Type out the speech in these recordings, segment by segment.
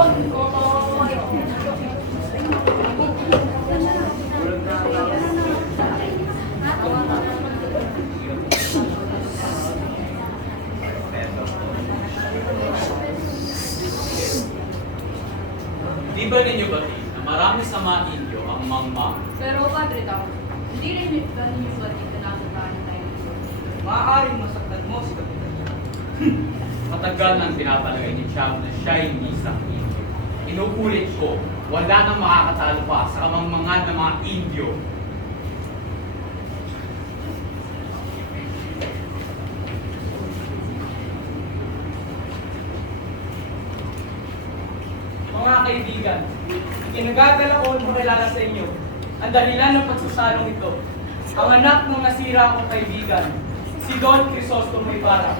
Di ba ninyo batid na marami sa mga Indio ang mangmang? Pero Padre Tao, hindi rin ba ninyo batid na nakataan tayo? Maaaring masaktan mo si Kapitan. Matagal nang pinapalagay ni Cham na siya hindi sa Indio. Inuulit ko, wala nang makakatalo pa sa kamangmangan ng mga Indio. Mga kaibigan, kinagagala ko makilala sa inyo ang dahilan ng pagsasalong ito. Ang anak ng nasira kong kaibigan, si Don Crisostomo Ibarra.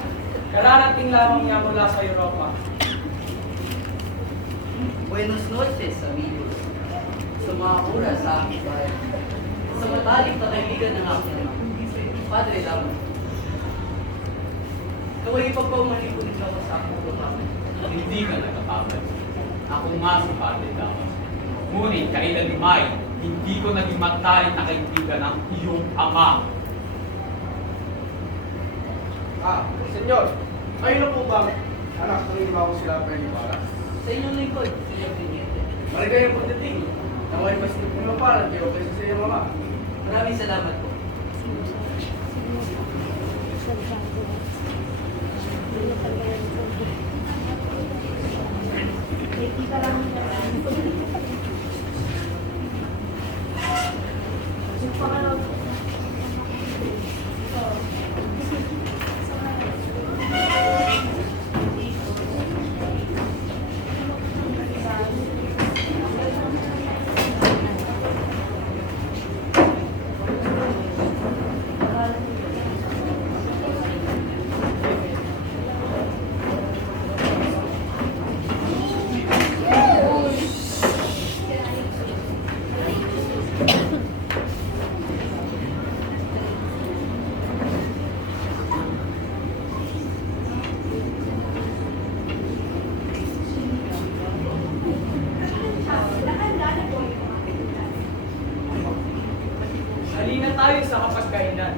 Kararating lamang niya mula sa Europa. Buenos noches, amigos. Sa mga oras sa aking bahay. Sa matalik na kaibigan ng aking ama, Padre Lamang. Kaway ipagpaumanin ko ninyo ako sa aking pagkakamali. Hindi ka nagkakabal. Ako nga si Padre Damas. Ngunit kailanmay, hindi ko naging matalik na kaibigan ng iyong ama. Senyor, kayo na po ba anak ng iba ko sila pa Ibarra? Sa inyong lingkod, Senyor Teniente. Maligayang pagdating. Naway mas pumapalan kayo kaysa sa iyong mama. Maraming salamat po. Halina tayo sa kapagkainan.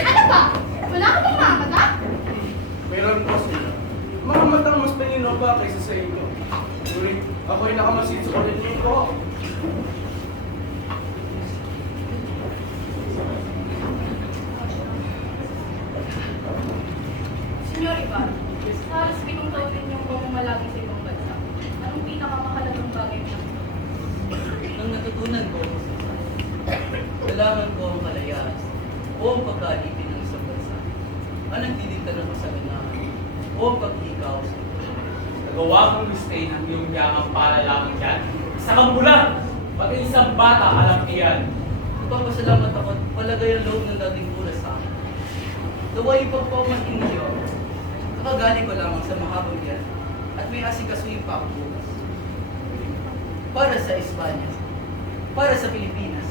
Ano ba? Wala ka bang mamata? Mayroon po sila. Mga matang mas panino ba kaysa sa inyo? Ngunit ako'y nakamasid sa kulit ko. Senyor Ibarra, sa halos pitong taon ninyong pamamalagi sa ibang bansa, anong pinakamahalagang bagay na Nang natutunan ko, kailangan ko ang kalayas o ang pagkalipin ng isang bansa. Ang nagdidikta ng kasaganaan o ang pag-ikaw sa Nagawa mong mistake ng iyong yamang para lamang yan. Isa kang bulan! Pati isang bata alam iyan. Nagpapasalamat ako at palagay ang loob ng dating oras sa akin. Naway ipagpaumanin niyo, kakagaling ko lamang sa mahabang yan at may asikasuhin pa akong bukas. Para sa Espanya, para sa Pilipinas.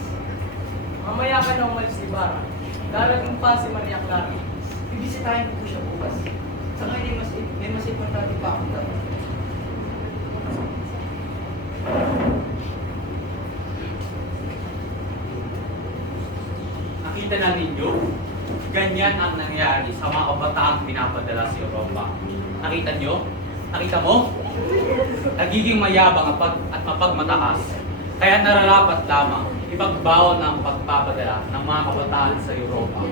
Mamaya ka na umalis ni Ibarra. Darating pa si Maria Clara. Bibisitahin ko po siya bukas. Sa ngayon may mas importante pa akong dapat. Nakita na ninyo, ganyan ang nangyari sa mga kabataang pinapadala sa Europa. Nakita nyo? Nakita mo? Nagiging mayabang at mapagmataas. Kaya nararapat lamang ipagbaon ng pagpapadala ng mga kabataan sa Europa.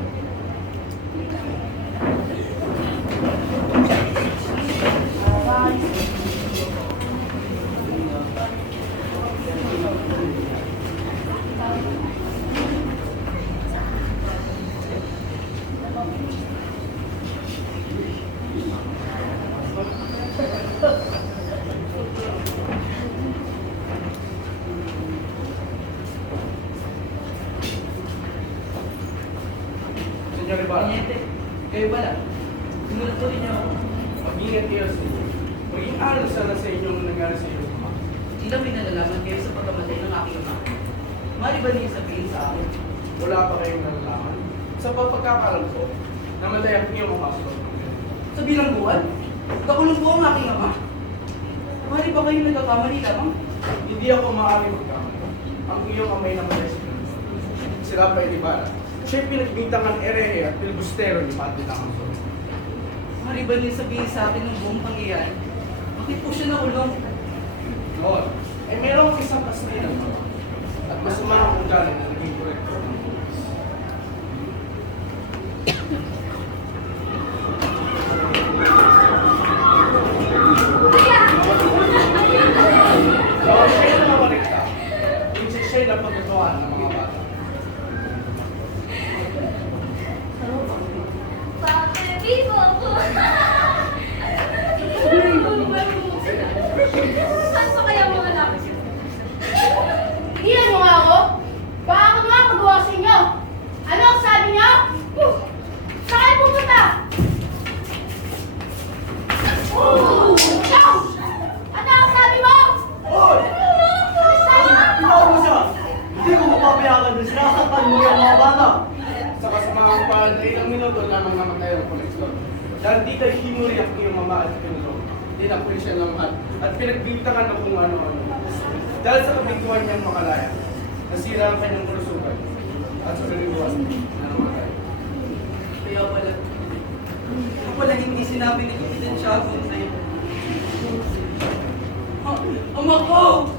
Senyor Ibarra, Teniente, kayo pala. Sinulat ko rin niyo ako. mag-ingat kayo sa inyo. Maging aral sana sa inyong nangyari sa iyong mama. Ilang may nalalaman kayo sa pagkamatay ng aking ama. Mali ba niyo sabihin sa akin? Wala pa kayong nalalaman? Sa pagkakalam ko, namatay ang iyong ama ko. Sa bilang buwan, nakulong po ang aking ama. Mali ba kayo nagkakamali lamang? Hindi ako maaaring magkamali. Ang iyong amay namatay sa Kristo. Si Rafael Ibarra. Siya'y pinagbintangan erehe at pilibustero ni Padre Damaso. Mali ba niyo sabihin sa akin ng buong pangyayari? Bakit po siya nakulong? Noon, ay mayroong isang kaslinan at masama ang ugali na naging korekto. So, siya'y namawalikta. Hindi siya'y napagkatuan ng mga bata. Bakit? Vivo ako! Saan pa kaya mga lapis? Iyan mo nga ako? Baka ako nga magawa sa inyo. Ano ang sabi niyo? Saan kayo pupunta? Ikaw! Ano ang sabi mo? Hoy! Ikaw mo siya! Hindi ko mapapayagan na sinasaktan mo yung mga bata! Sa kasamaang palad ay ilang minuto lamang namatay ang koleksyon. Dahil di tayo hinuri ang iyong mama at pinulong. Dinapuin siya ng lahat at pinagbintangan ng kung ano-ano. Dahil sa kabiguan niyang makalaya, nasira ang kanyang kalusugan at sa kaliguan na namatay. Kaya pala hindi sinabi ni Kapitan Tiago sa'yo. Ama ko!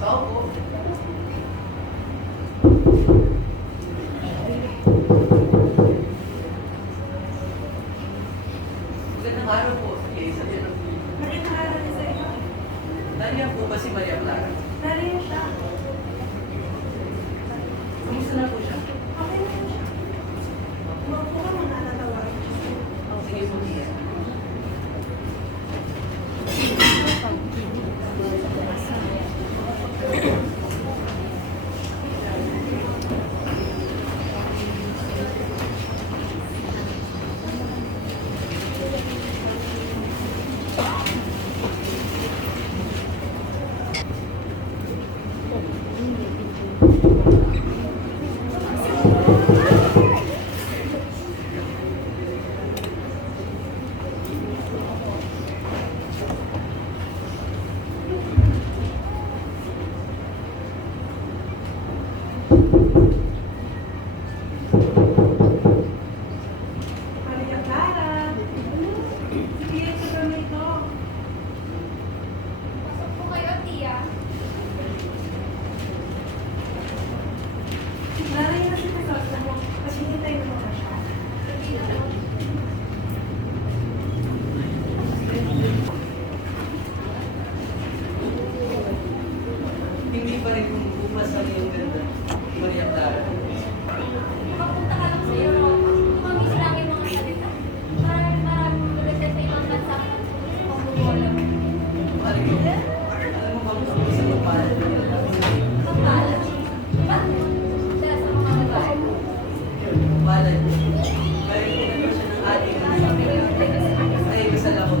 Sao po? Magandang araw po sa kayo sa Pilipinas. Magandang araw din sa iyo. Nandiyan po ba si Maria Clara? Nariyan siya. Kamusta na po siya? Okay na siya. Huwag po ka mga natatawarin. Sige po, Tia. Maria Clara. Sige, sa ganito. Pasok po kayo, Tia. Nariyan na siya sa mo. Kasi hintay mo na siya. Hindi na po. Hindi pa rin bumubukas ang iyong ganda, Maria Clara. Mapunta ka lang sa Europa. Tumamis lang yung mga salita. Maraming maganda sa ibang bansa. Pambubola mo. Mahal ko. Alam mo bang ako sa pagpalad? Kapalan. Bakit? Dahil sa mga babae. Palad. Dahil kung siya ng ating ay isa lang ako.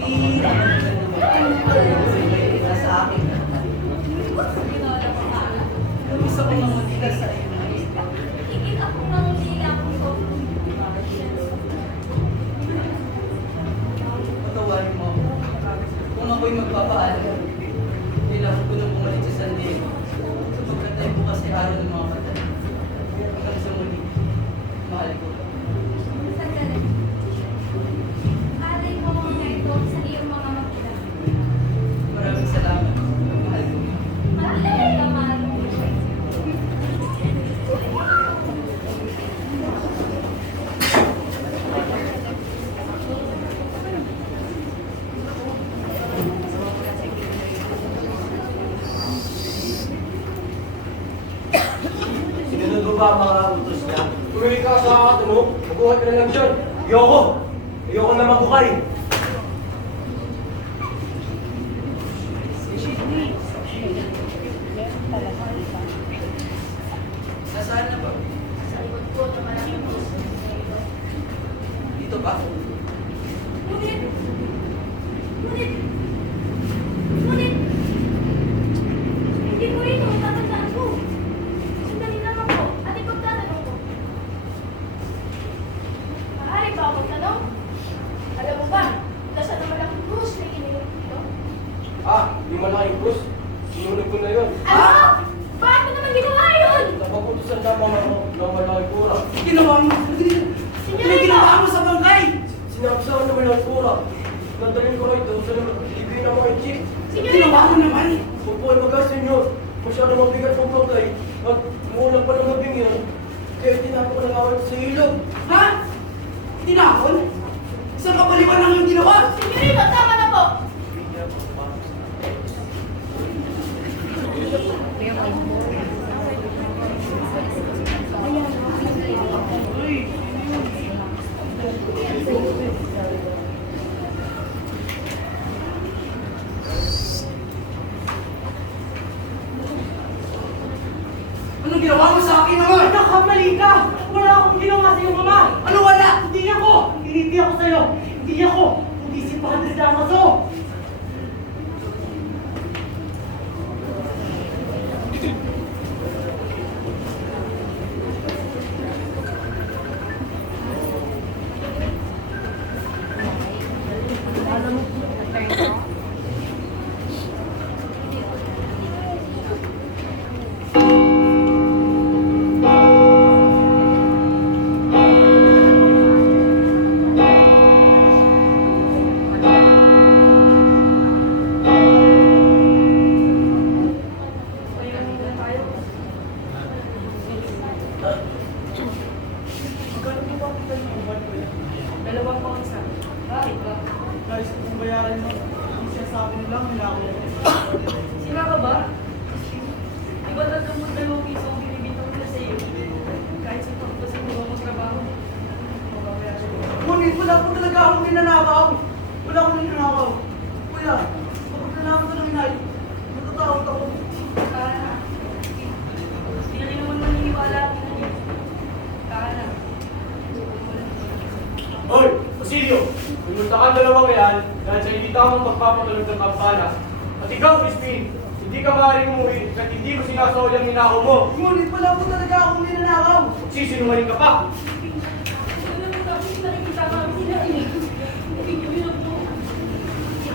Pinakamaganda mo. Kasi may nasa akin. Pinola ko ka. Gusto ko mamatigas sa iyo. Higit ako nangungila akong sobrang. Patawarin mo ako. Kung ako'y magpapaalam, kailangan ko nang bumalik sa San Diego. Sapagkat tayo bukas ay araw ng mga mata. Hanggang sa muli, mahal ko. Sandali. Alay mo mga ito sa iyong mga makita. Maraming salamat. Mahal ko. Mahal ka, mahal ko. ba ang mga utos niya? Tumili ka sa akat mo, magbuhat ka na lang dyan. Ayoko! Ayoko na magbukay. Nasaan na ba? Sa likod ko na malaking krus. Dito ba? Ngunit, ngunit, ngunit, hindi ko ito tatandaan ko. Sandali lang ako at ipagtatanong ko. Maaari ba ako magtanong? Alam mo ba, nasa na malaking krus na ininom dito? Yung malaking krus. Sinunod ko na yun. Ano? Bakit mo naman ginawa yun? Napaputusan lamang ako ng malaking kura. Ginawa mo? Ano ginawa mo sa bangkay? Sinabisahan ng malaking kura. Nadalhin ko rito sa ibigay ng mga chick. Ginawa mo naman? Huwag po ay magasin yun. Masyado mabigat ng bangkay. At umulang pa ng mabing yan. Kaya tinapon ko ng awal sa ilog. Ha? Tinapon? Sa kapaliwan lang yung ginawa? Senyorito, tama na po! Anong ginawa mo sa akin naman? Nakamali ka! Wala akong ginawa sa iyong ama! Ano wala? Hindi ako! Hindi ako sa'yo! Hindi ako! Hindi si Padre Damaso! Dalawang paunsa. Bakit ba? Guys, kung bayaran mo, hindi siya sa akin lang, hinako. Sila ka ba? Di ba tatlong dalawang piso ang binibitaw nila sa iyo? Kahit sa pagpasin mo ang trabaho. Mababayaran mo. Ngunit wala po talaga akong ninanakaw. Wala akong ninanakaw. Kuya, kapag nalaman ko ng inay, natatakot ako. Kana. Hindi na rin naman maniniwala at pinangyay. Kana. Hoy! Basilio! Pumunta ka ang dalawang yan dahil sa hindi tamang pagpapatulog ng kampana. At ikaw, Crispin, hindi ka maaaring umuwi at hindi mo sinasawal ang ninakaw mo. Ngunit wala po talaga akong ninanakaw. Sisinungaling ka pa! Ano mo tapos nakikita kami sila eh. Hindi ko yun po.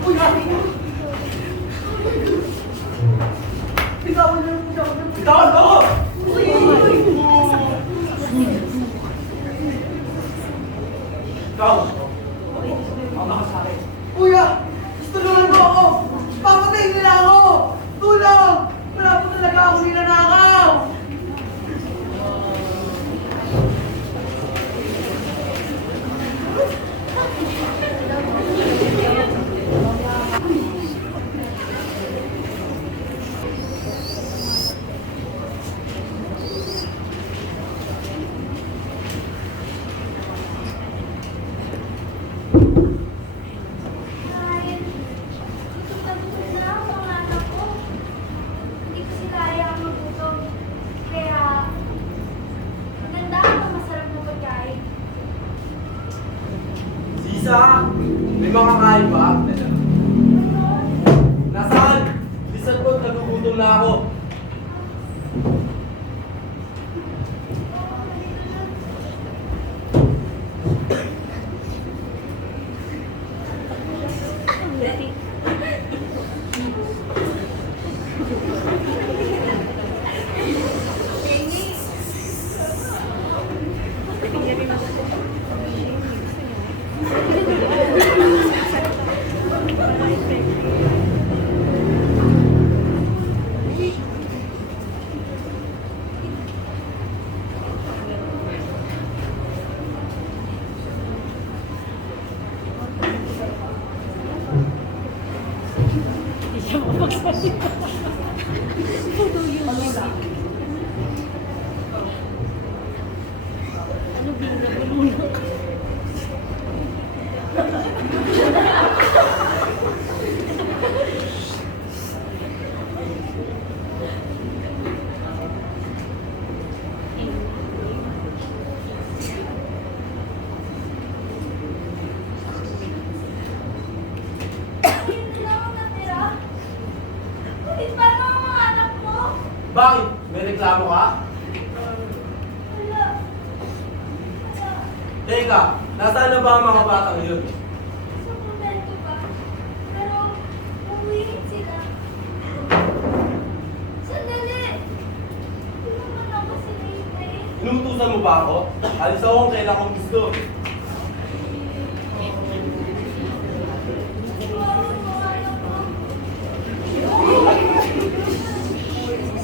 Kuya! Bitawan niyo po siya. Bitawan mo ako! Ikaw! Ang nakasakin. Kuya! Tulungan mo ako! Papatayin nila ako! Tulong! Wala po talaga akong ninanakaw! May reklamo ka? Wala. Teka, nasaan na ba ang mga batang yun? Sa komento pa. Pero, umuwi sila. Sandali! Hindi naman ako sila hintayin. Inutusan mo ba ako? Alis ako kung kailan kong gusto. Iwawan mo nga lang ako.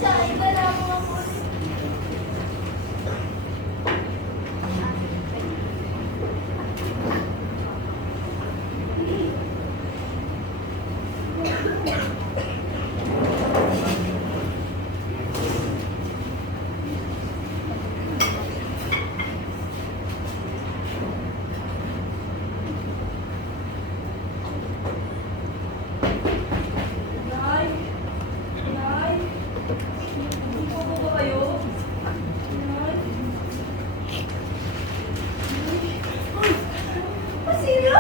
Sa iba lang ako. Nay! Nay! Hindi po ba kayo? Nay! Uy! Basilio?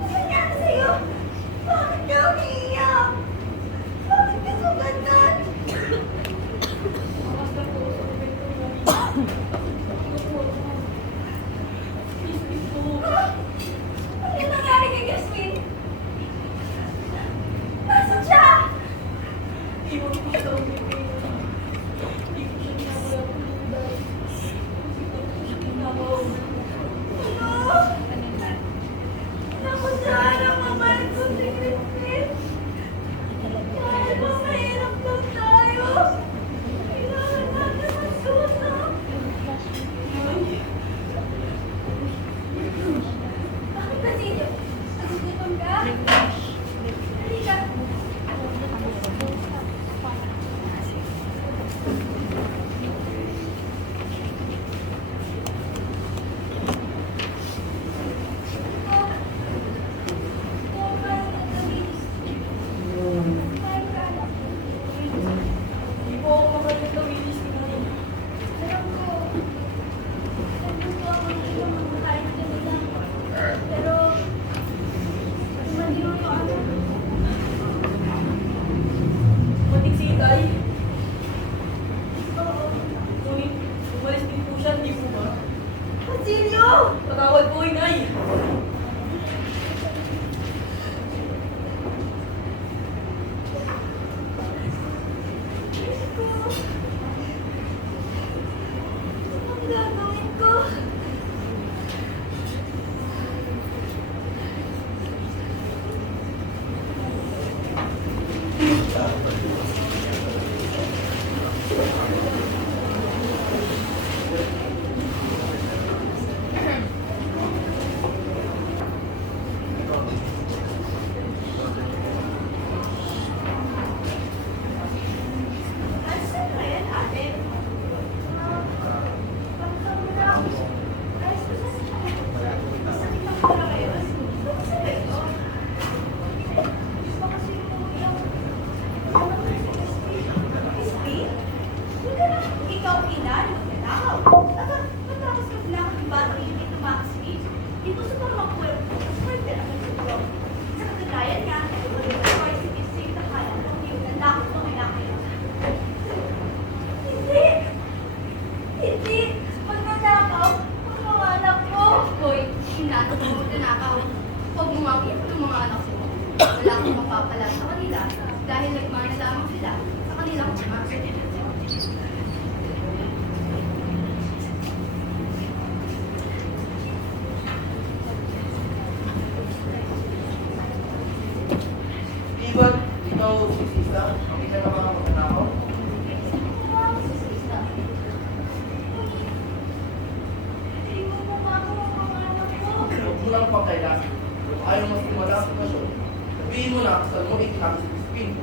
Ano nangyari sa'yo? Bakit ka umiiyak? Bakit ka sugatan? Ha? Ano yung nangyari kay Jasmine? Nasaan siya? Iwan ko siya umiiyak. Hindi ko siya ginagawa ng ginagawa. Ano? Naku, sana mabalik ko si Christine. Dahil ba mahirap lang tayo? Kailangan natin magsusap. Bakit ba sino? Nagugutom ka? Halika. Hindi po ako magaling tawilis ni Nay. Pero, maliw yung ano. Matik si Itay. Oo. Ngunit, umalis din po siya, hindi po ba? Basilio! Patawad po, Inay. Diyos ko. Anong gagawin ko? Asan na yan, ate? Pagkakas mo na ako. Ayos ko sa siya. Masakit ang pala kayo. Buksan ba ito? Gusto kasi yung Christine? Huwag ka na. Ikaw, ina, nagnanakaw. Matapos ka na ang batang hindi tumaksi. Dito sa mga kwento, swerte naman siguro. Sa kagagayan niya, wala si Christine na kaya ng yung nandakot mo kay Nakaya. Hindi! Hindi! Magnanakaw! Ang mga anak ko! Hoy, ina, huwag na nakaw. Huwag mo makita ng mga anak ko. Wala akong mapapala sa kanila dahil nagmana lamang sila sa kanilang ama. Iban, ikaw si Sisa, hindi ka na mga magnanakaw. Wow, si Sista. Iwan mo ba ako ang mga anak ko? Huwag mo lang pagkailan. Kung ayaw mas tumala ang sitwasyon, sabihin mo na, saan mo itinapos si Crispin.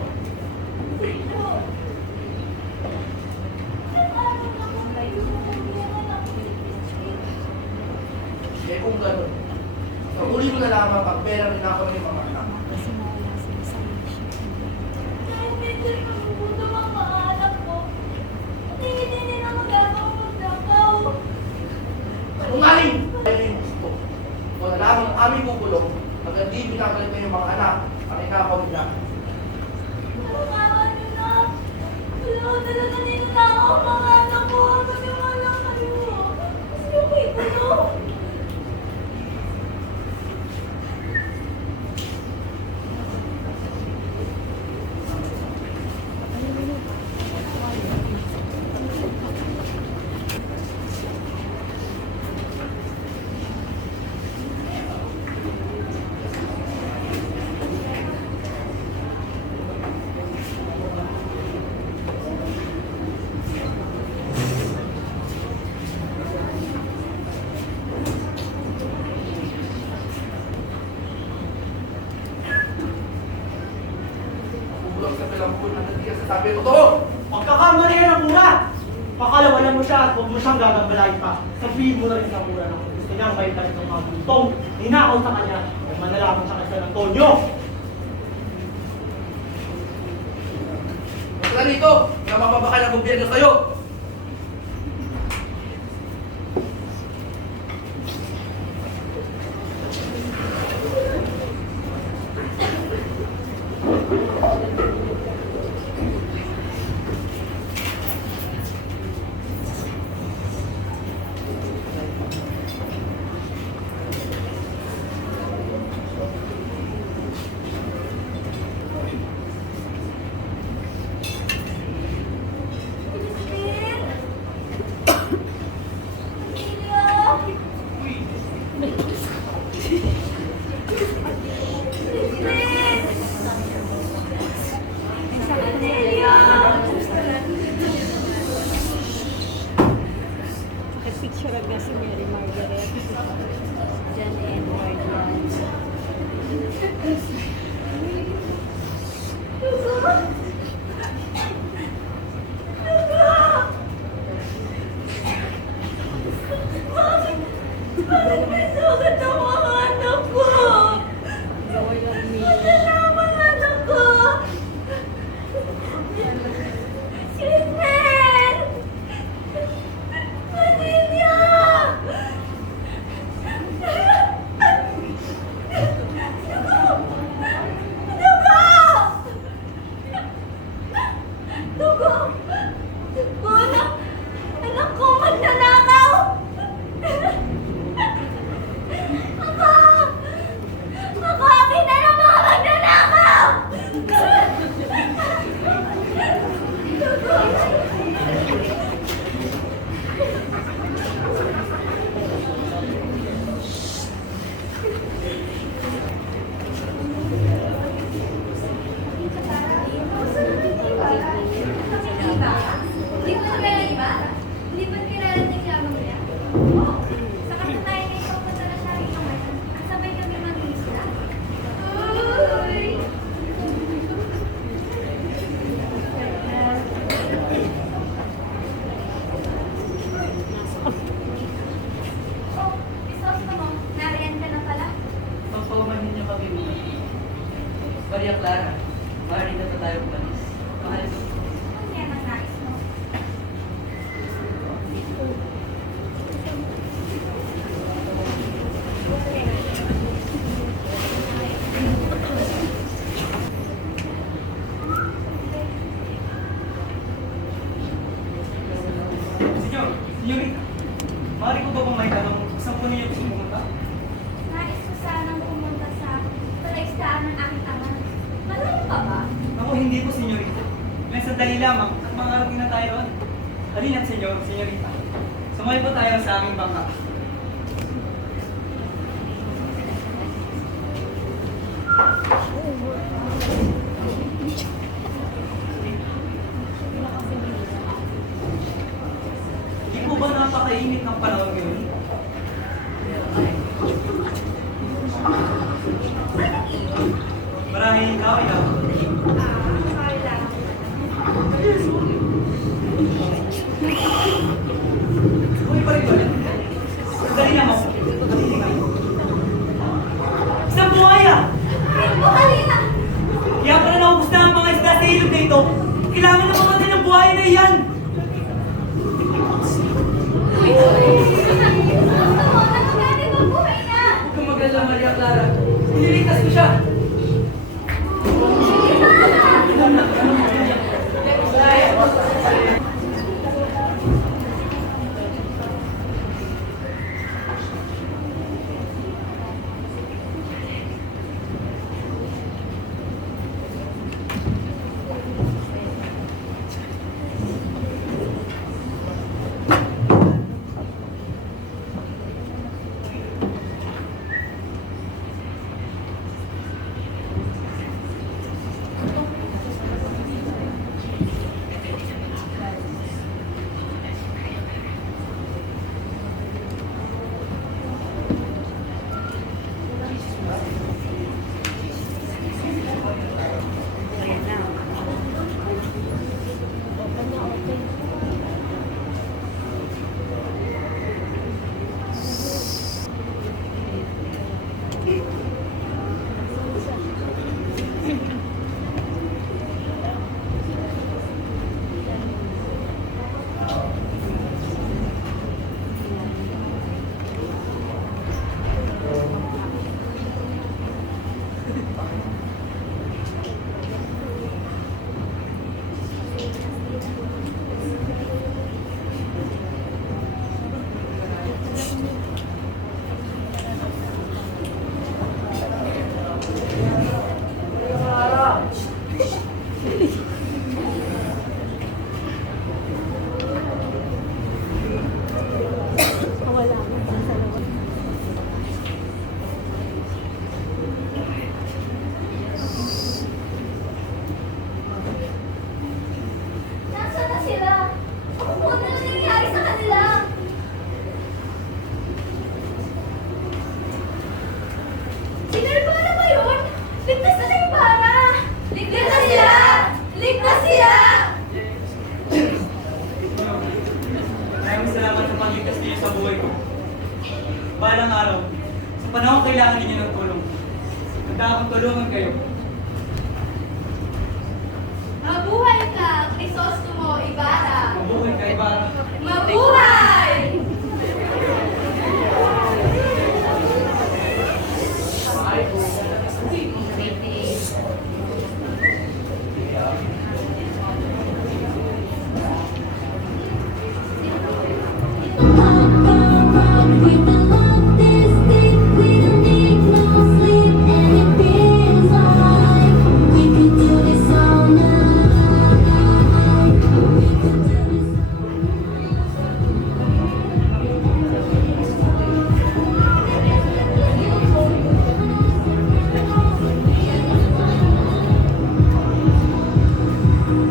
Sino? Ilang araw na kung kayo ang ako si Christine. Eh kung gano'n, sa uli mo na lamang pag pera rin ako ng mga anak. Dahil medyo nagugutom ang mga anak ko. At hindi nila magagawa magnakaw. Umaling! Ayaw yung gusto. Kung na lamang aming kukulong, hanggang di pinakalit ko yung mga anak, ang inakaw nila. Kawawa niyo na. talaga ninanakaw ang mga anak ko. Maniwala kayo. Gusto niyo ko ikulong. Kulang sa lang po na sabi ko to. Pagkakamali yan ang mura! Pakalawalan mo siya at huwag mo siyang gagambalain pa. Sabihin mo na rin sa mura na kung gusto niyang may talit ng mga bultong, ninakaw sa kanya, o manalaman sa kanya ng Antonio. Wala dito, na mapapakal ang gobyerno sa'yo. Picture agad si Mary Margaret. John Edward yan. Bakit may sugat ang mga anak ko? Joy of me. Wala ang mga anak ko! Chismen! Manilya! Dugo! Dugo! Anak ko, magnanakaw! Ako akin na ng mga magnanakaw! Hindi mo na kaya iba? Hindi ba kilala ng yabang niya? Oo. Sa kasi tayo na ipagpunta na siya rito ngayon. At sabay kami mag-isla. Uy! Oh, isos ka mo. Nariyan ka na pala. Pagpaumanhin niyo kami muna. Maria Clara, maaari na pa tayo umalis. Mahal ko. Ano yan ang nais mo? Senyorita, maaari ko ba bang may tanong saan po ninyo gusto pumunta? Nais ko sanang pumunta sa palaisdaan ng aking ama. Malayo pa ba? Ako hindi po, senyorita. Ilang sandali lamang at mangarating na tayo ron. Halina't senyorita. Sumakay po tayo sa aming bangka. Di po ba napakainit ng panahon ngayon? Marahil ikaw, ikaw. Sorry lang. Uy, pa rin ba? Sandali lang ako. Isang buhaya! Halina! Kaya pala naubos na ang mga isda sa ilog na ito. Kailangan na mamatay ng buhaya na iyan! Gusto mo, nagagaling ang buhay na! Huwag kang mag-alala, Maria Clara. Nililigtas ko siya. Hindi ba? makapagligtas niyo sa buhay ko. Balang araw, sa panahon kailangan ninyo ng tulong. Handa akong tulungan kayo. Mabuhay ka, Crisostomo Ibarra! Mabuhay kayo ba? Mabuhay!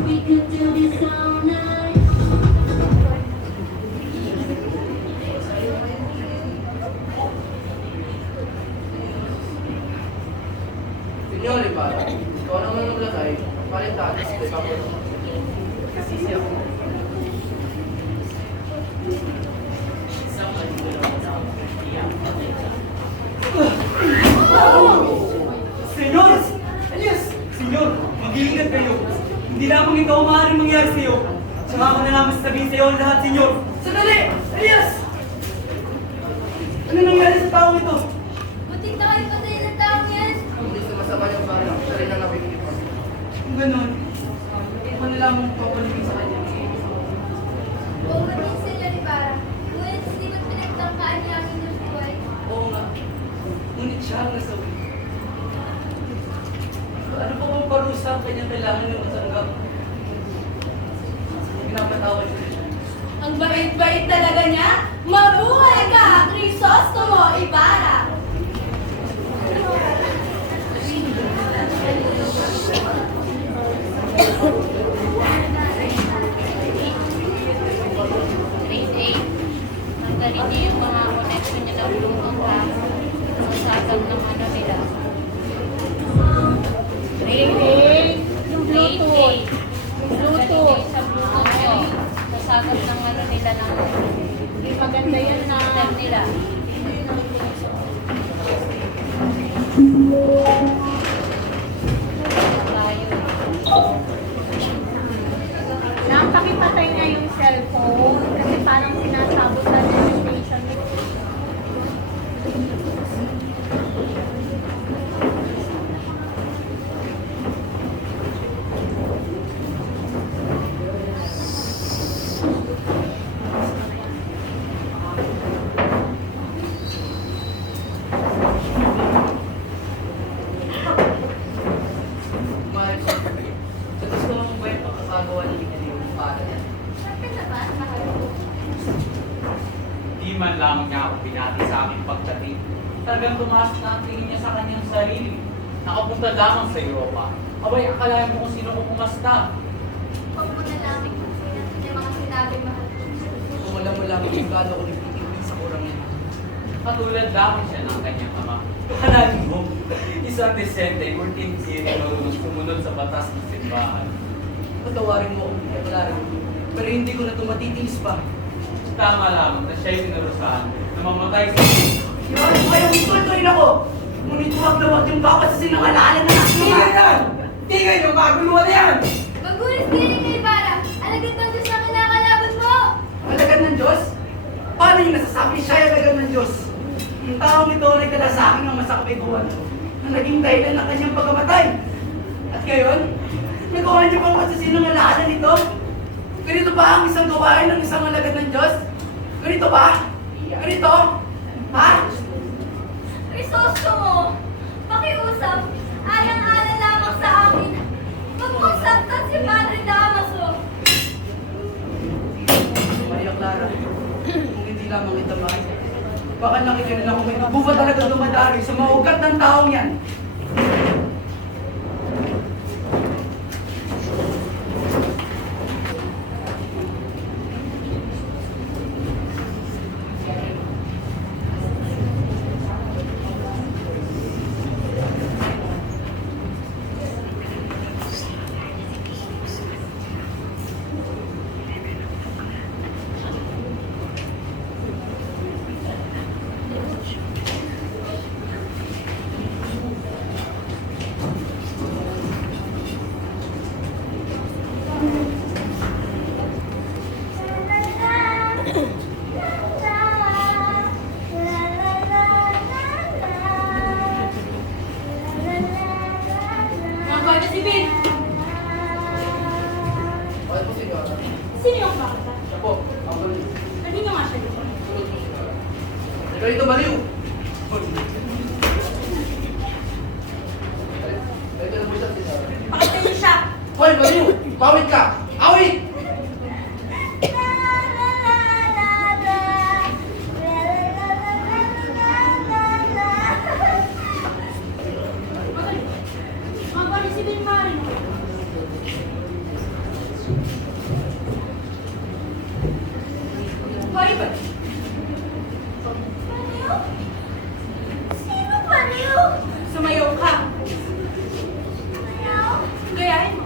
We could do this all night. Senyor Ibarra, ikaw naman maglagay, palitalis, ikaw mo. Kasisi ako. Senyor! Elias! Senyor, mag-iingat kayo. Hindi lamang ito ang maaaring mangyari sa iyo. Tsaka ako na lamang sasabihin sa iyo ang lahat, senyor. Sandali! Elias! Ano nangyari sa taong ito? Buti tayo patay ng tao yan! Hindi sumasama yung parang siya rin ang nakikipan. Kung ganun, Hindi mo nila mong papaligid sa kanya. Oo, maging sila ni Bara. Ngunit hindi ba't pinagtangkaan niya ang inyong buhay? Oo nga. Ngunit siya ang nasawi. Ano pa bang parusa ang kanyang kailangan ng matanggap? Pinapatawad ko siya. Ang bait-bait talaga niya. Mabuhay ka, Crisostomo Ibarra! Grade 8. Tanggalin niyo yung mga connection niya ng Bluetooth ha. Sasagap ng ano nila. Grade 8. Yung Bluetooth. Bluetooth. Sa Bluetooth nyo. Sasagap ng ano nila ng maganda yan na system nila. Tayo. Napakipatay niya yung cellphone kasi parang sinasabot sa station. Mahal siya. Sa gusto mo ba yung pagkakagawa ng ginagawa ng para niya? Siyempre naman, mahal ko. Di man lamang niya ako pinati sa aming pagdating. Talagang tumaas na ang tingin niya sa kanyang sarili. Nakapunta lamang sa Europa. Abay, akalain mo kung sino ko pumasta. Huwag mo na namin kung sino yung mga sinabi mahal ko. Kung alam mo lang kung gaano ko nagtitigil sa kurang niya. Katulad lamang siya ng kanyang ama. Hanalin mo, isang desente, ultim siri marunong sumunod sa batas ng simbahan. Patawarin mo kung hindi wala rin. Pero hindi ko na ito matitiis pa. Tama lamang na siya'y sinarusahan na mamatay sa Iwan mo kayong ituloy ako! Ngunit huwag na huwag yung bawat sa sinangalanan na natin. tigay yan! Tigay nyo! Maguluhan na yan! Magulis din kay Ibarra. Alagad ng Diyos na kinakalaban mo! Alagad ng Diyos? Paano yung nasasabi siya ay alagad ng Diyos? Yung taong ito ay nagdala sa akin ng masakapiguan na naging dahilan ng kanyang pagkamatay. At ngayon, nagawa niyo pang masasinangalanan ito? Ganito ba ang isang gawain ng isang alagad ng Diyos? Ganito ba? Ganito? Ha? Crisostomo, pakiusap. Alang-alang lamang sa akin. Huwag mong saktan si Padre Damaso. Maria Clara, kung hindi lamang ito mahal, baka nakikita na kung may dugo ba talaga dumadari sa mga ugat ng taong yan. Mga Guardia Civil! Bakit po, Senyora? Sino yung bakit? Siya po, ako rin. Nandito nga siya dito. Ikaw dito, baliw! Ito na po siya, Senyora. Pakita niyo siya! Hoy, baliw! Pawit ka! Awit! Mga Guardia Civil, maaari mo. Hoy, ba? Baliw? Sino baliw? Sumayaw ka. Sumayaw? Gayahin mo.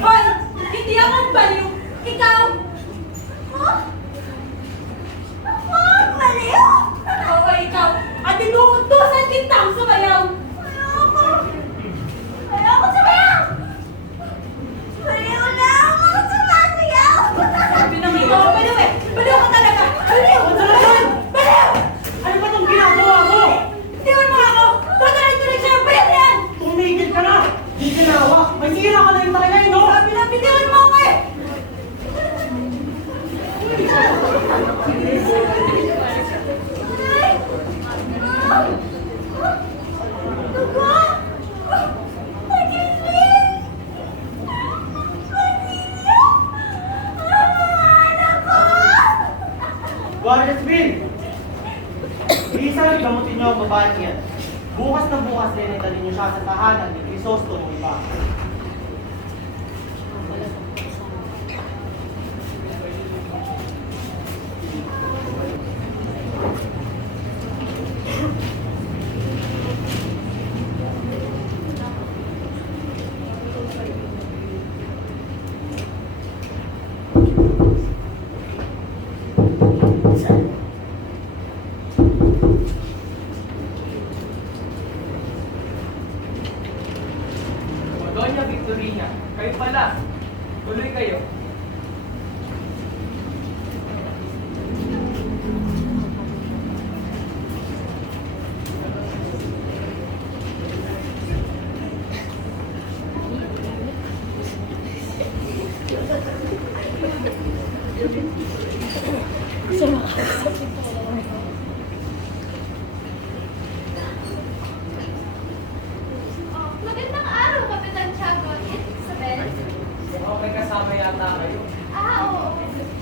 Hoy! Hindi ako baliw! Ikaw! Huh? Ako ang baliw? Oo, ikaw! At inuutusan kitang sumayaw! Ayoko! Ayoko sumayaw! Baliw na ako sumasayaw! Sabi ng ikaw, baliw eh! Baliw ka talaga! Baliw! Baliw! Ano ba itong ginagawa mo? Tingnan mo ako! Tutuloy-tuloy siya ang baliw na yan! Tumigil ka na! Di ginawa! May sira ka na yung talaga, no? Sabi na, bitiwan mo ako eh! Ay! Dugo! Pag-ibig! Pag-ibig! Anak ko! Guardia Civil! Isa lang gamutin niyo ang babae niya. Bukas na bukas din ay dalhin niyo siya sa tahanan ni Crisostomo iba. Doña Victorina, kayo pala. Tuloy kayo. Magandang araw, Kapitan Tiago at Isabel. Okay, kasama yata kayo. Oo.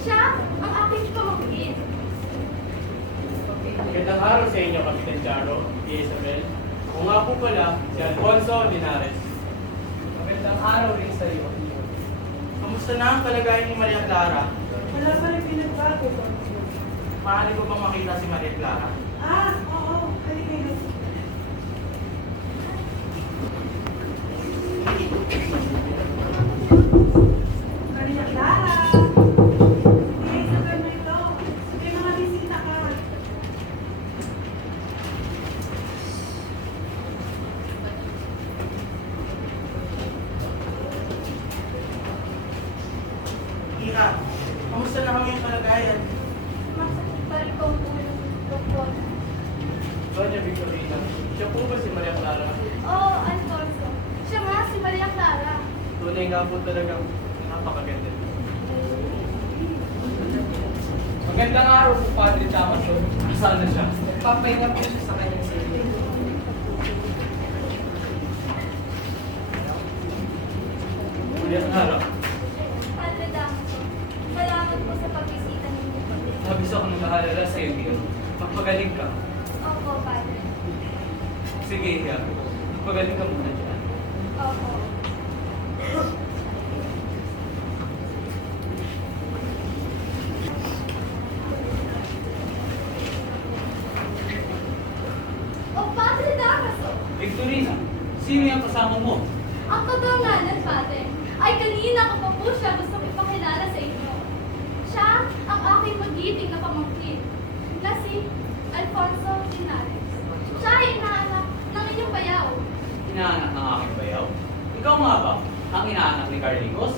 Siya ang aking pamangkin. Magandang araw sa inyo, Kapitan Charo, Isabel. Ako nga po pala, si Alfonso Linares. Magandang araw rin sa iyo. Kamusta na ang kalagayan ni Maria Clara? Wala pa rin pinagbago. Maaari ko bang makita si Maria Clara? Oo. Halika na. Maria Clara! Hey, Isabel na ito. May mga bisita ka. Iha, kamusta na ang iyong kalagayan? Masakit pa rin ang ulo, Doktor. Doña Victorina, siya po ba si Maria Clara? Oo, Alfonso. Siya nga si Maria Clara. Tunay nga po talagang napakaganda. Magandang araw po, Padre Damaso. Saan na siya? Papahinga po siya sa kanyang sarili. Maria Clara, Padre Damaso, salamat po sa pagbisita ninyo. Labis ako nag-aalala sa iyo, Miguel. Magpagaling ka. Opo, Padre. Sige, Hiya. Magpagaling ka muna dyan. Opo. O, Padre Damaso, Victorina, sino yung kasama mo? ang katotohanan, Padre, ay kanina ko pa po siya gusto ipakilala sa inyo. Siya ang aking magiting na pamangkin, na si Alfonso Linares. Siya ay inaanak ng inyong bayaw. Inaanak ng aking bayaw? Ikaw nga ba? Ang inaanak ni Carlitos?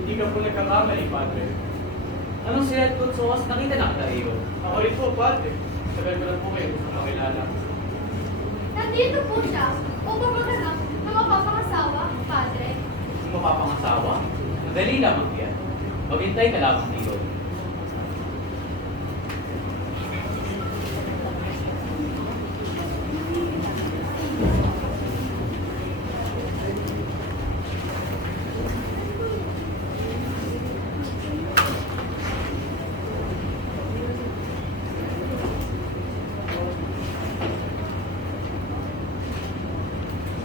Hindi ka po nagkakamali, Padre. Anong si Red Kutsos? Nakita na kita iyo. Ako rin po, Padre. Sabihin ko lang po kayo gusto makilala. Nandito po siya upang maghanap ng mapapangasawa, Padre. Kung mapapangasawa, madali lamang yan. Maghintay ka lamang dito.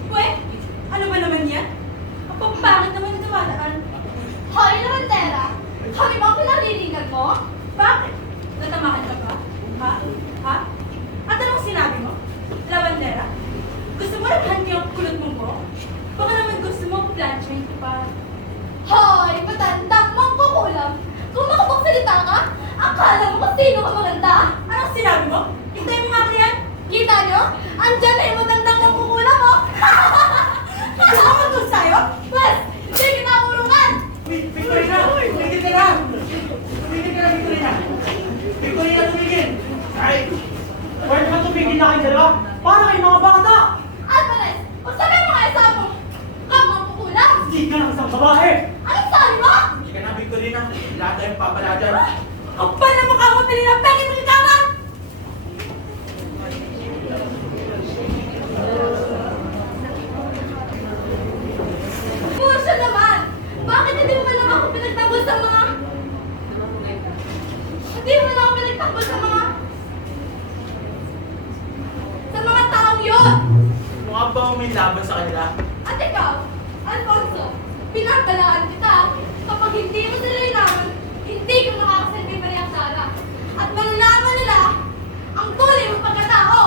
Pwe, ano ba naman yan? Ang pangpangit naman na dumadaan. Hoy, Lavandera! Kami ba ang pinaririnig mo? Bakit? Natamahan ka ba? Ha? Ha? At anong sinabi mo? Lavandera? Gusto mo naghan niyo ang kulot mo po? Baka naman gusto mo planchain ko pa. Hoy, matanda mong kukulam! Kung makapagsalita ka, akala mo kung sino ka maganda? Anong sinabi mo? Hintayin mo nga ako yan? Kita nyo? Andyan na yung matandang mong kukulam, oh! Gusto mo mag sa'yo? Pwes, hindi kita urungan! Victorina! Tumigil ka na! Tumigil ka na, Victorina! Victorina, tumigil! Ay! Pwede ba tumigil na kayo dalawa? Para kayong mga bata! Alvarez, magsabi mo kayo sa mo! Kamo ang kukulam! Hindi ka ng isang babae! Anong sabi mo? Hindi ka na, Victorina! Lahat tayong papala dyan! Ang pal na mukha mo, tinilapagin mo yung kama! Pursya naman! Bakit hindi mo lang ako pinagtanggol sa mga... Hindi mo lang ako pinagtanggol sa mga... Sa mga taong yun! Mukha ba may laban sa kanila? At ikaw, Alfonso, pinagbalaan kita kapag hindi mo sila inaman, hindi ka makakasalbi Maria Clara. At malalaman nila ang tunay mong pagkatao.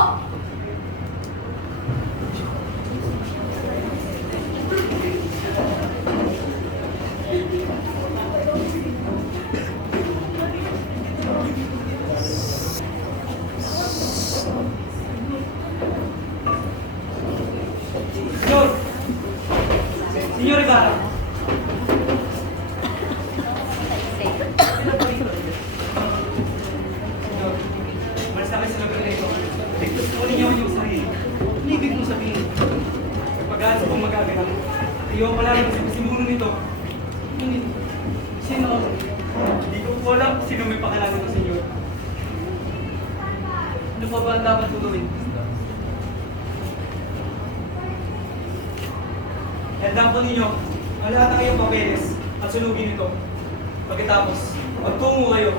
Senyor! Senyor Ibarra! Senyor, umalis na kayo sa lugar na ito. Kunin niyo ang iyong sarili. Ano ibig mong sabihin? Pag-aalas kong magaganap. Ayaw pala rin sa simuno nito. Sino? Hindi ko po alam kung sino may pangalan nito, senyor. Ano pa ba ang dapat ko gawin? Handaan po ninyo ang lahat ng iyong papeles at sunugin ito. Pagkatapos, magtungo kayo,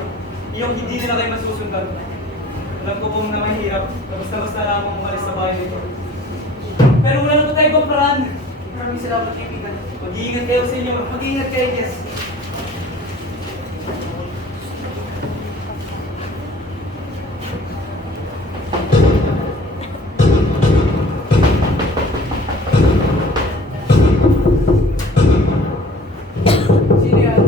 iyong hindi nila kayo masusundan. Alam ko pong na mahirap na basta-basta lamang umalis sa bahay nito. Pero wala na po tayo ibang paraan. Maraming salamat, kaibigan. Mag-iingat kayo sa inyo. Mag-iingat kayo, Jess. Sino yan?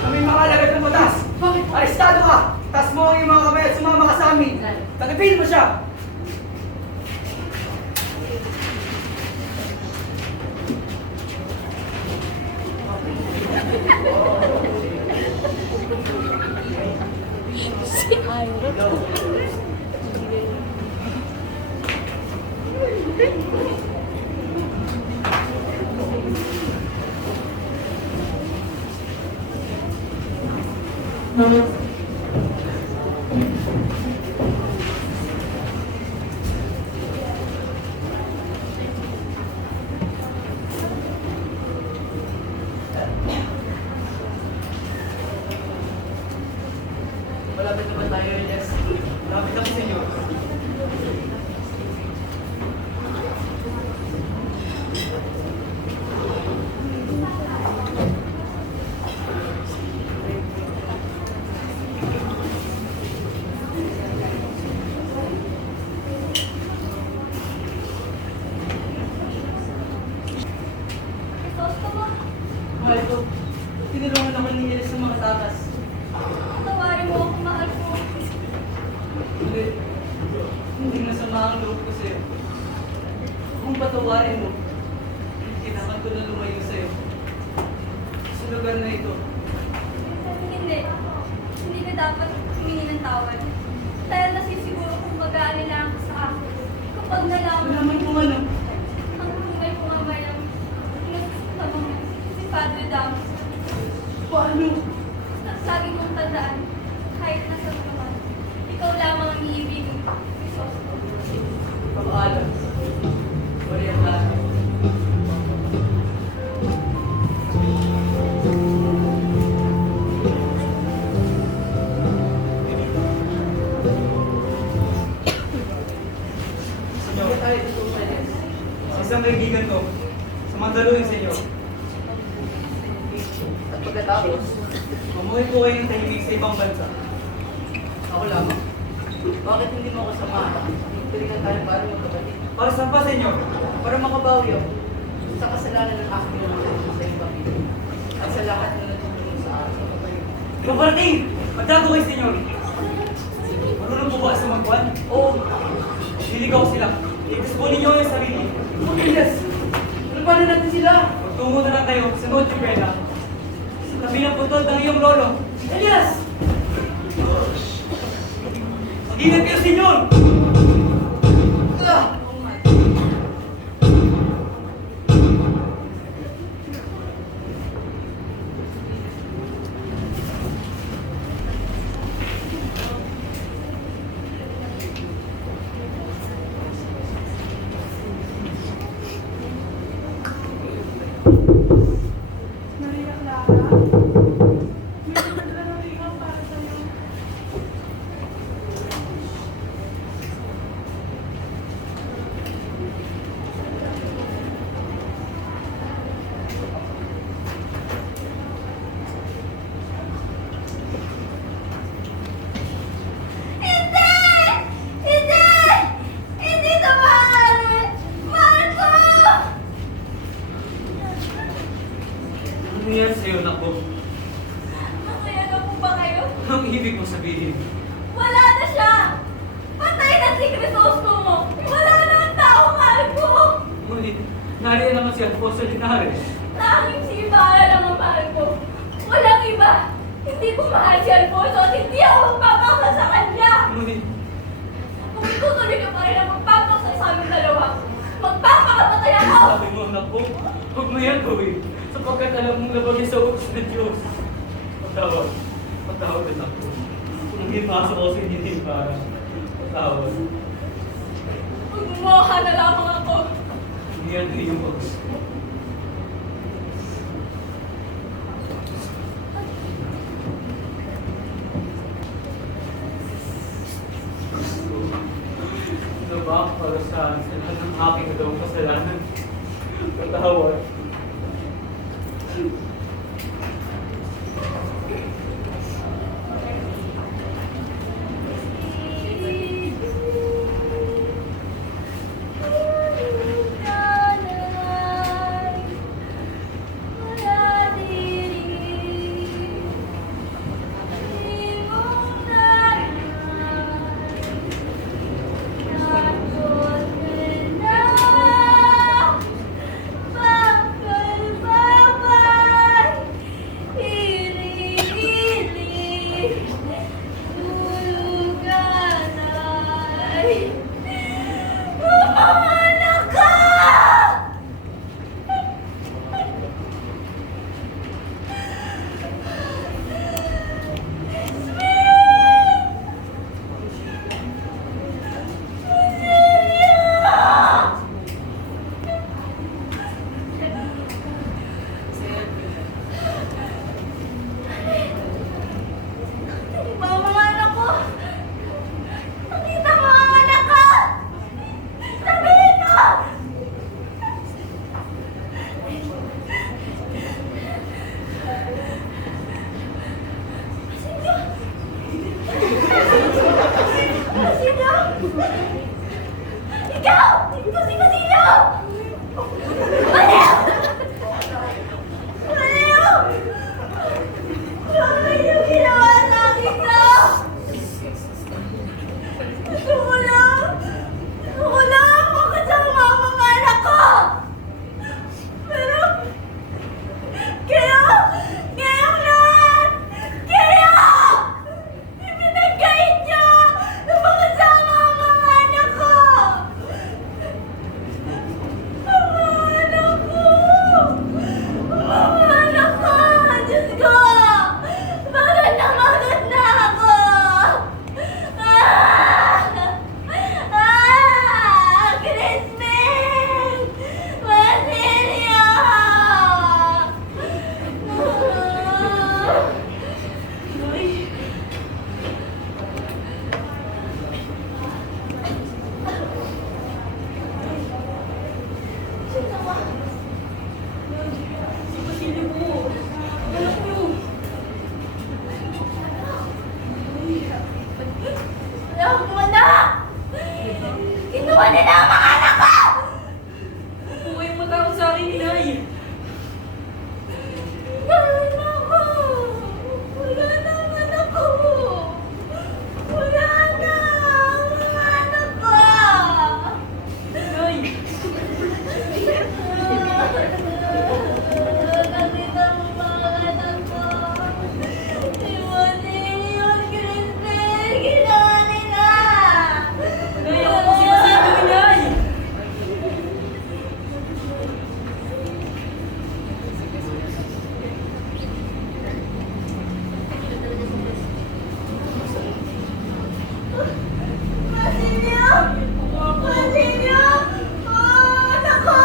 Kami mga alagad ng batas. Bakit? Arestado ka! Tas mo ang iyong mga kamay at sumama ka sa amin. Tagapin mo siya! naman ni Elias sa mga takas. Tawarin mo ako, mahal ko. Hindi masama ang loob ko sa'yo. Kung patawarin mo, kailangan ko na lumayo sa'yo. Sa lugar na ito. Hindi. Hindi ka dapat humingi ng tawad. Dahil nasisiguro kung mag-aalala ka sa akin. Kapag Malaman mo ano? ang tunay kong amay ang inasusunod mo si Padre Damos. Paano? At lagi mong tandaan, kahit nasa naman, ikaw lamang ang iibigin ko. Crisostomo. Pag-aalam. Wala ang lahat. Senyor, Bakit tayo dito sa Elias? isang kaibigan ko, samantaluhin sa inyo. At pagkatapos, Mamuhay po kayo ng tahimik sa ibang bansa. ako lamang. Bakit hindi mo ako samahan? Tulingan tayo para magkapatid. Para saan pa, senyor? Para makabawi ako sa kasalanan ng aking naman sa ibang pamilya. At sa lahat na natutulong sa akin. Kaparating! Magdato kayo, senyor! Marunong po ba sa magkwan? Oo, Liligaw sila. Itis po ninyo yung sarili. Elias! Ano paano natin sila? Magtungo na lang kayo sa Noche Buena. Sa tabi ng putol ng iyong lolo. Elias! Mag-ingat kayo, senyor! Ah! Maria Clara? May nagdadala ikaw para sa'yo. Hindi! Hindi! Hindi ito maaari! Mahal ko! Ano nangyari sa'yo, naku? Masaya na po ba kayo? Anong ibig mo sabihin? Wala na siya! Patay na si Crisostomo! Wala na ang tao, mahal ko! Ngunit, nariyan naman si Alfonso Linares. Tanging si Ibarra lang ang mahal ko. Walang iba! Hindi ko mahal si Alfonso at hindi ako magpapaksa sa kanya! Ngunit, Kung itutuloy ka pa rin ang magpapaksa sa aming dalawa, magpapakapatay ako! sabi mo, naku, huwag mo yan gawin. Sapagkat alam mong labagin sa utos ng Diyos. Patawad. Patawad na naku. Kung hindi pasok ako sa inyo, para. Patawad. Magmumukha na lamang ako. Hindi yan iyong utos. Ano ba para sa lahat ng aking nagawang kasalanan? Patawad. Bakal baba Nawa. Si Basilio po. Anak niyo. Wala akong anak! Kinuha nila ang mga anak ko! Huwag mo takot sa akin, Inay. Wala na ako. Wala na ang anak ko. Wala na ang mga anak ko. Inay. Nakita mo mga anak ko. Si Juanillo, yun, Cristel. Ginawa nila. Inay, ako po si Basilio, Inay. Basilio! Basilio! Oh, anak ko!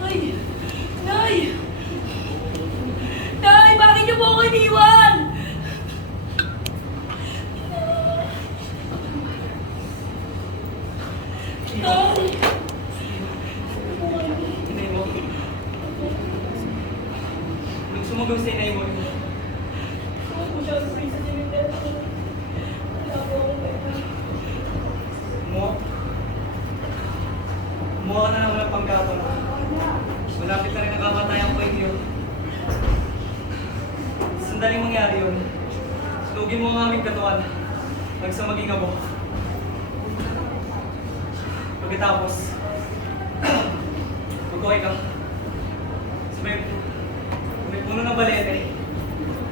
Nay! Nay! Nay, bakit niyo po ako iniwan? Nay! Inay mo. Nung sumugod sa inay mo, Ako po siya sa cemetery. Wala po akong pera. kumuha ka na naman ng panggatong. Malapit na rin ang kamatayan ko inyo. Sandaling mangyari yun. Sunugin mo ang aming katawan. Hanggang maging abo. Pagkatapos, magkuhay ka. Sa may puno ng balete,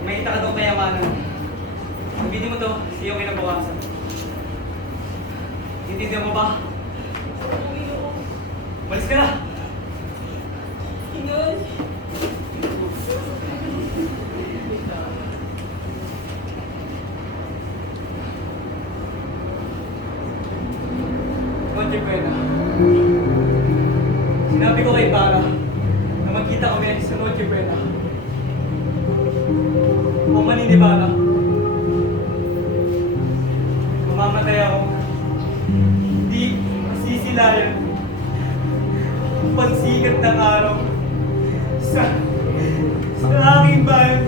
may kita ka doon kayamanan. Sabihin mo to, siya yung kinabawasan. Intindihan mo ba? Malis ka na! Inay! Noche Buena. Sinabi ko kay Bara na magkita kami sa Noche Buena. Kung maniniwala, mamamatay ako. Hindi masisilayan ang pagsikat ng araw sa aking bayan.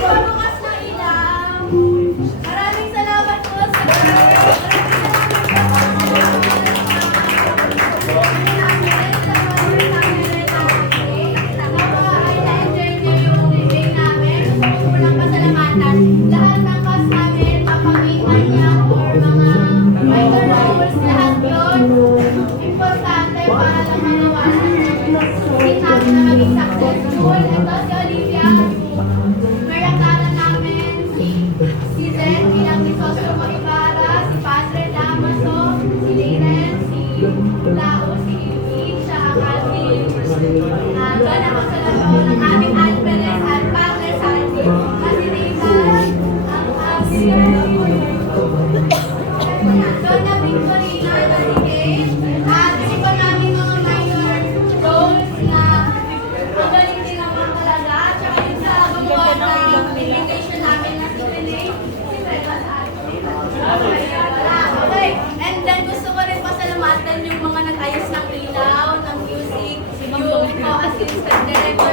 Bukas na ilaw. Maraming salamat po sa lahat ng cast namin, papakinggan niya or mga writer roles, lahat yun. Importante para lang maliwanag namin na maging successful. Ito si Olivia, may akala namin si Zen bilang si Sosro Ibarra, si Padre Damaso, si Liren, si Lao, si Yuki, siya ang ating doon ako sa laro ng aming Alperes at Padre Sandy, kasi Nathan, ang aming Donna Victorina, na si Kate, at ito namin mga minor roles na ang galing din naman talaga, at saka yung sa gumawa ng invitation namin na si Renee, si Bella sa atin. Okay, and then gusto ko rin pasalamatan yung mga nag-ayos ng ilaw, ng music, yung assistant director